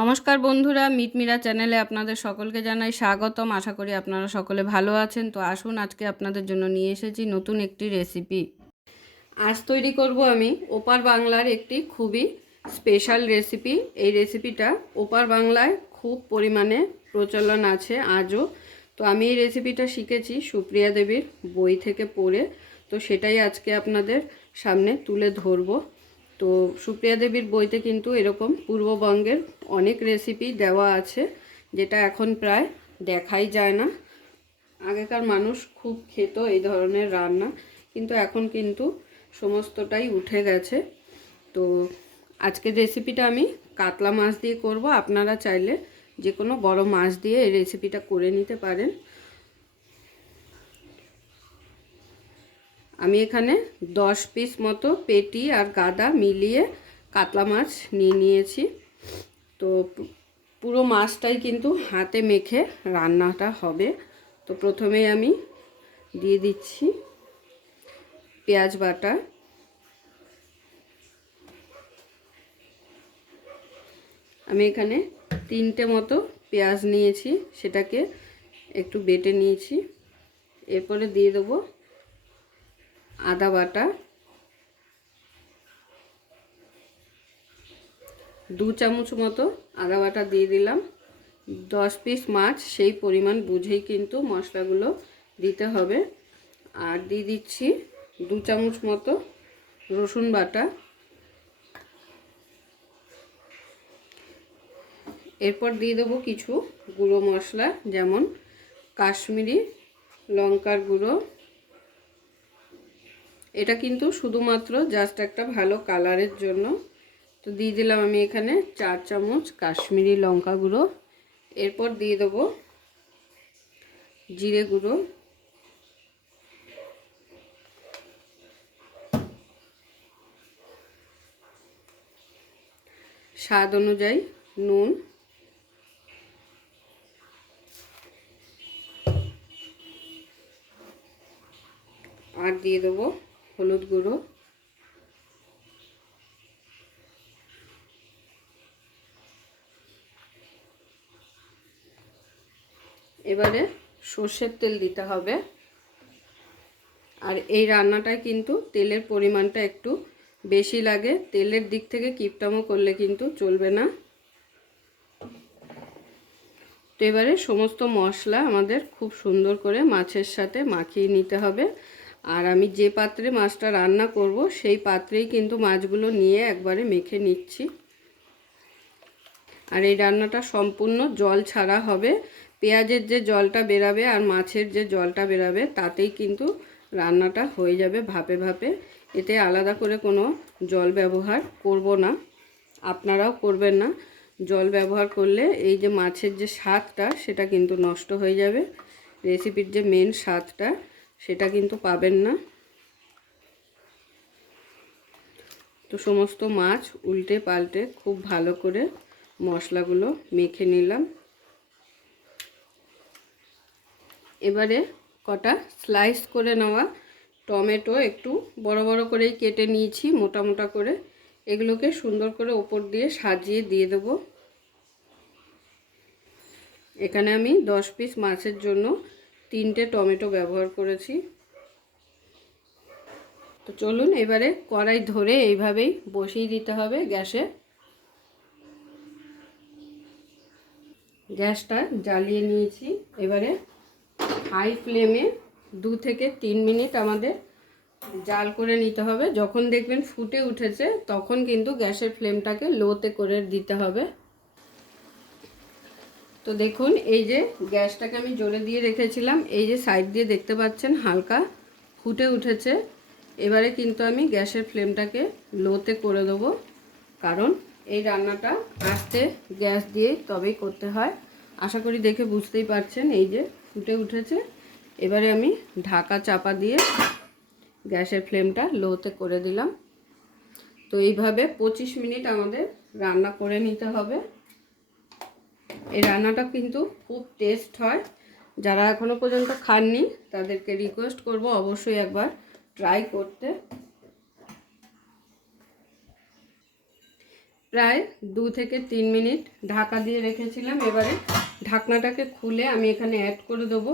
নমস্কার বন্ধুরা, মিটমিরা চ্যানেলে আপনাদের সকলকে জানাই স্বাগতম। আশা করি আপনারা সকলে ভালো আছেন। তো আসুন, আজকে আপনাদের জন্য নিয়ে এসেছি নতুন একটি রেসিপি। আজ তৈরি করব আমি ওপার বাংলার একটি খুবই স্পেশাল রেসিপি। এই রেসিপিটা ওপার বাংলায় খুব পরিমাণে প্রচলন আছে আজও। তো আমি এই রেসিপিটা শিখেছি সুপ্রিয়া দেবীর বই থেকে পড়ে। তো সেটাই আজকে আপনাদের সামনে তুলে ধরবো। তো সুপ্রিয়া দেবীর বইতে কিন্তু এরকম পূর্ববঙ্গের অনেক রেসিপি দেওয়া আছে, যেটা এখন প্রায় দেখাই যায় না। আগেকার মানুষ খুব খেত এই ধরনের রান্না, কিন্তু এখন কিন্তু সমস্তটাই উঠে গেছে। তো আজকের রেসিপিটা আমি কাতলা মাছ দিয়ে করব। আপনারা চাইলে যে কোনো বড় মাছ দিয়ে এই রেসিপিটা করে নিতে পারেন। আমি এখানে 10 পিস মতো পেটি আর গাদা মিলিয়ে কাতলা মাছ নিয়ে নিয়েছি। তো পুরো মাছটাই কিন্তু হাতে মেখে রান্নাটা হবে। তো প্রথমেই আমি দিয়ে দিচ্ছি পেঁয়াজ বাটা। আমি এখানে 3টে মতো পেঁয়াজ নিয়েছি, সেটাকে একটু বেটে নিয়েছি। এরপরে দিয়ে দেবো আদা বাটা, 2 চামচ মতো আদা বাটা দিয়ে দিলাম। 10 পিস মাছ, সেই পরিমাণ বুঝেই কিন্তু মশলাগুলো দিতে হবে। আর দিয়ে দিচ্ছি 2 চামচ মতো রসুন বাটা। এরপর দিয়ে দেবো কিছু গুঁড়ো মশলা, যেমন কাশ্মীরি লঙ্কার গুঁড়ো। এটা কিন্তু শুধুমাত্র জাস্ট একটা ভালো কালারের জন্য। তো দিয়ে দিলাম আমি এখানে 4 চামচ কাশ্মীরি লঙ্কা গুঁড়ো। এরপর দিয়ে দেবো জিরে গুঁড়ো, স্বাদ অনুযায়ী নুন, আর দিয়ে দেবো হলুদ গুঁড়ো। এবারে সর্ষের তেল দিতে হবে। আর এই রান্নাটায় কিন্তু তেলের পরিমাণটা একটু বেশি লাগে। তেলের দিক থেকে কিপটামো করলে কিন্তু চলবে না। তো এবারে সমস্ত মশলা আমাদের খুব সুন্দর করে মাছের সাথে মাখিয়ে নিতে হবে। আর আমি যে পাত্রে মাছটা রান্না করব সেই পাত্রেই কিন্তু মাছগুলো নিয়ে একবারে মেখে নিচ্ছি। আর এই রান্নাটা সম্পূর্ণ জল ছাড়া হবে। পেঁয়াজের যে জলটা বেরাবে আর মাছের যে জলটা বেরাবে, তাতেই কিন্তু রান্নাটা হয়ে যাবে ভাপে ভাপে। এতে আলাদা করে কোনো জল ব্যবহার করব না, আপনারাও করবেন না। জল ব্যবহার করলে এই যে মাছের যে স্বাদটা, সেটা কিন্তু নষ্ট হয়ে যাবে। রেসিপির যে মেন স্বাদটা, সেটা কিন্তু পাবেন না। তো সমস্ত মাছ উল্টে পাল্টে খুব ভালো করে মশলাগুলো মেখে নিলাম। এবারে কটা স্লাইস করে নেওয়া টমেটো একটু বড় বড় করেই কেটে নিয়েছি, মোটা মোটা করে। এগুলোকে সুন্দর করে ওপর দিয়ে সাজিয়ে দিয়ে দেব। এখানে আমি 10 পিস মাছের জন্য 3টে টমেটো ব্যবহার করেছি। তো চলুন, এবারে কড়াই ধরে এইভাবেই বসিয়ে দিতে হবে গ্যাসে। গ্যাসটা জ্বালিয়ে নিয়েছি। এবারে হাই ফ্লেমে 2 থেকে 3 মিনিট আমাদের জাল করে নিতে হবে। যখন দেখবেন ফুটে উঠেছে, তখন কিন্তু গ্যাসের ফ্লেমটাকে লোতে করে দিতে হবে। তো দেখুন, এই যে গ্যাসটাকে আমি জোরে দিয়ে রেখেছিলাম, এই যে সাইড দিয়ে দেখতে পাচ্ছেন হালকা ফুটে উঠেছে। এবারে কিন্তু আমি গ্যাসের ফ্লেমটাকে লোতে করে দেবো, কারণ এই রান্নাটা আস্তে গ্যাস দিয়ে তবেই করতে হয়। আশা করি দেখে বুঝতেই পারছেন। এই যে ফুটে উঠেছে। এবারে আমি ঢাকা চাপা দিয়ে গ্যাসের ফ্লেমটা লোতে করে দিলাম। তো এইভাবে 25 মিনিট আমাদের রান্না করে নিতে হবে। এই রান্নাটা কিন্তু খুব টেস্ট হয়। যারা এখনো পর্যন্ত খাননি, তাদেরকে রিকোয়েস্ট করব অবশ্যই একবার ট্রাই করতে। প্রায় 2 থেকে 3 মিনিট ঢাকা দিয়ে রেখেছিলাম। এবারে ঢাকনাটাকে খুলে আমি এখানে অ্যাড করে দেবো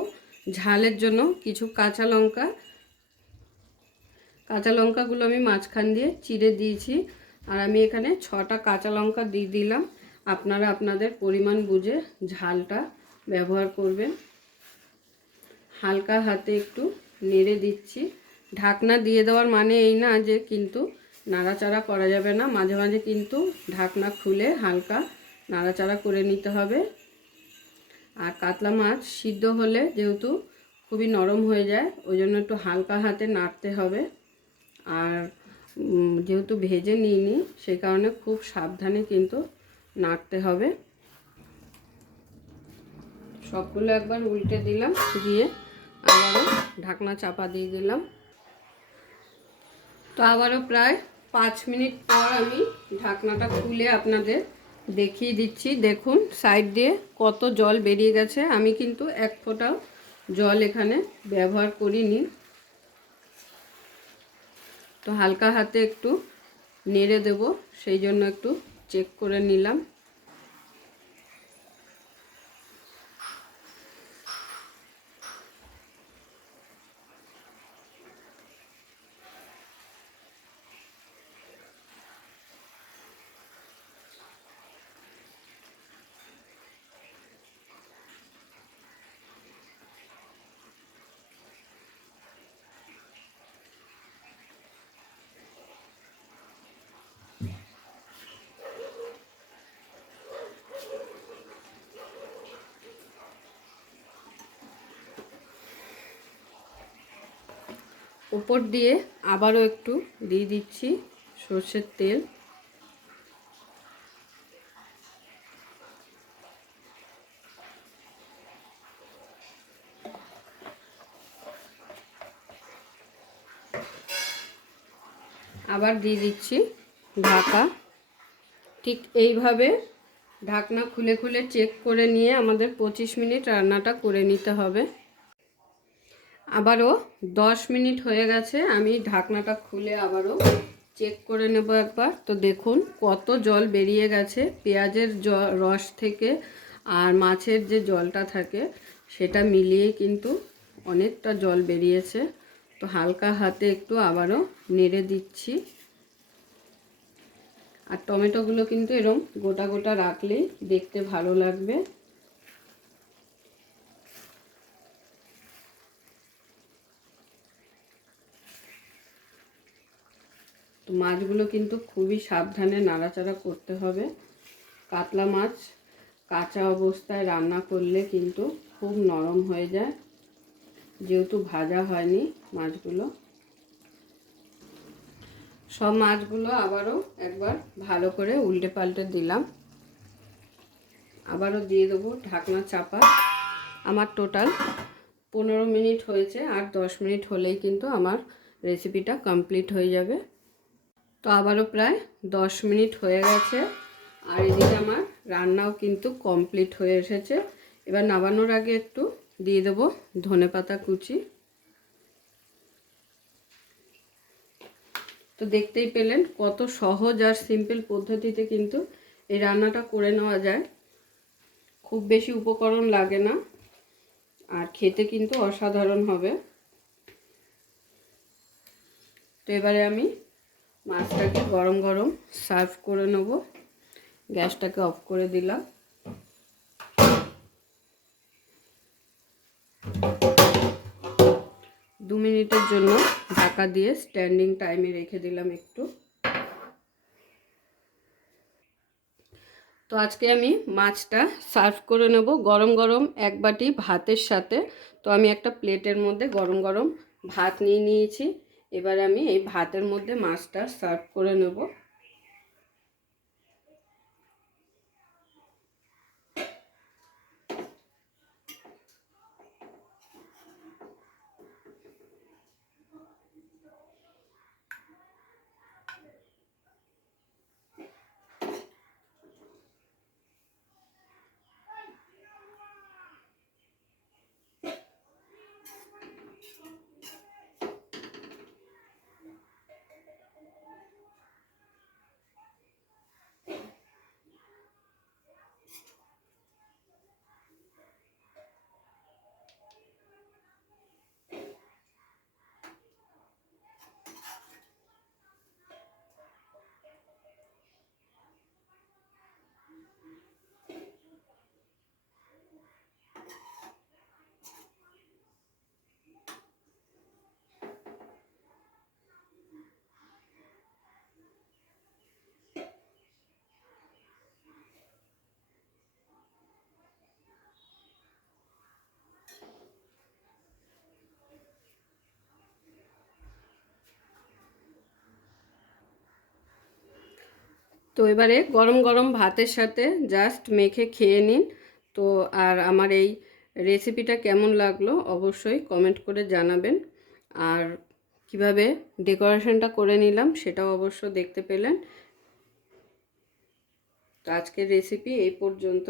ঝালের জন্য কিছু কাঁচা লঙ্কা। কাঁচা লঙ্কাগুলো আমি মাঝখান দিয়ে চিড়ে দিয়েছি, আর আমি এখানে 6টা কাঁচা লঙ্কা দিয়ে দিলাম। আপনারা আপনাদের পরিমাণ বুঝে ঝালটা ব্যবহার করবেন। হালকা হাতে একটু নেড়ে দিচ্ছি। ঢাকনা দিয়ে দেওয়ার মানে এই না যে কিন্তু নাড়াচাড়া করা যাবে না, মাঝে মাঝে কিন্তু ঢাকনা খুলে হালকা নাড়াচাড়া করে নিতে হবে। আর কাতলা মাছ সিদ্ধ হলে যেহেতু খুবই নরম হয়ে যায়, ওই জন্য একটু হালকা হাতে নাড়তে হবে। আর যেহেতু ভেজে নিইনি সেই কারণে খুব সাবধানে কিন্তু নাড়তে হবে। সবগুলো একবার উল্টে দিলাম, দিয়ে আবারও ঢাকনা চাপা দিয়ে দিলাম। তো আবারও প্রায় 5 মিনিট পর আমি ঢাকনাটা খুলে আপনাদের দেখিয়ে দিচ্ছি। দেখুন সাইড দিয়ে কত জল বেরিয়ে গেছে। আমি কিন্তু এক ফোঁটাও জল এখানে ব্যবহার করিনি। তো হালকা হাতে একটু নেড়ে দেব, সেই জন্য একটু চেক করে নিলাম। উপর দিয়ে আবারও একটু দিয়ে দিচ্ছি সর্ষের তেল। আবার দিয়ে দিচ্ছি ঢাকা। ঠিক এইভাবে ঢাকনা খুলে খুলে চেক করে নিয়ে আমাদের 25 মিনিট রান্নাটা করে নিতে হবে। আবারও 10 মিনিট হয়ে গেছে, আমি ঢাকনাটা খুলে আবারও চেক করে নেব একবার। তো দেখুন কত জল বেরিয়ে গেছে পেঁয়াজের রস থেকে, আর মাছের যে জলটা থাকে সেটা মিলিয়ে কিন্তু অনেকটা জল বেরিয়েছে। তো হালকা হাতে একটু আবারও নেড়ে দিচ্ছি। আর টমেটোগুলো কিন্তু এরকম গোটা গোটা রাখলেই দেখতে ভালো লাগবে। তো মাছগুলো কিন্তু খুবই সাবধানে নাড়াচাড়া করতে হবে। কাতলা মাছ কাঁচা অবস্থায় রান্না করলে কিন্তু খুব নরম হয়ে যায়, যেহেতু ভাজা হয়নি মাছগুলো। সব মাছগুলো আবারও একবার ভালো করে উল্টে পাল্টে দিলাম। আবারও দিয়ে দেবো ঢাকনা চাপা। আমার টোটাল 15 মিনিট হয়েছে, আর 10 মিনিট হলেই কিন্তু আমার রেসিপিটা কমপ্লিট হয়ে যাবে। তো আবারও প্রায় 10 মিনিট হয়ে গেছে, আর এদিকে আমার রান্নাও কিন্তু কমপ্লিট হয়ে এসেছে। এবার নামানোর আগে একটু দিয়ে দেবো ধনেপাতা কুচি। তো দেখতেই পেলেন কত সহজ আর সিম্পল পদ্ধতিতে কিন্তু এই রান্নাটা করে নেওয়া যায়। খুব বেশি উপকরণ লাগে না, আর খেতে কিন্তু অসাধারণ হবে। তো এবারে আমি মাছটাকে গরম গরম সার্ভ করে নেব। গ্যাসটাকে অফ করে দিলাম। দু মিনিটের জন্য ঢাকা দিয়ে স্ট্যান্ডিং টাইমে রেখে দিলাম একটু। তো আজকে আমি মাছটা সার্ভ করে নেব গরম গরম এক বাটি ভাতের সাথে। তো আমি একটা প্লেটের মধ্যে গরম গরম ভাত নিয়ে নিয়েছি। এবার আমি এই ভাতের মধ্যে মাছটা সার্ভ করে নেব। তো এবারে গরম গরম ভাতের সাথে জাস্ট মেখে খেয়ে নিন। তো আর আমার এই রেসিপিটা কেমন লাগলো অবশ্যই কমেন্ট করে জানাবেন। আর কিভাবে ডেকোরেশনটা করে নিলাম সেটাও অবশ্য দেখতে পেলেন। তো আজকের রেসিপি এই পর্যন্ত।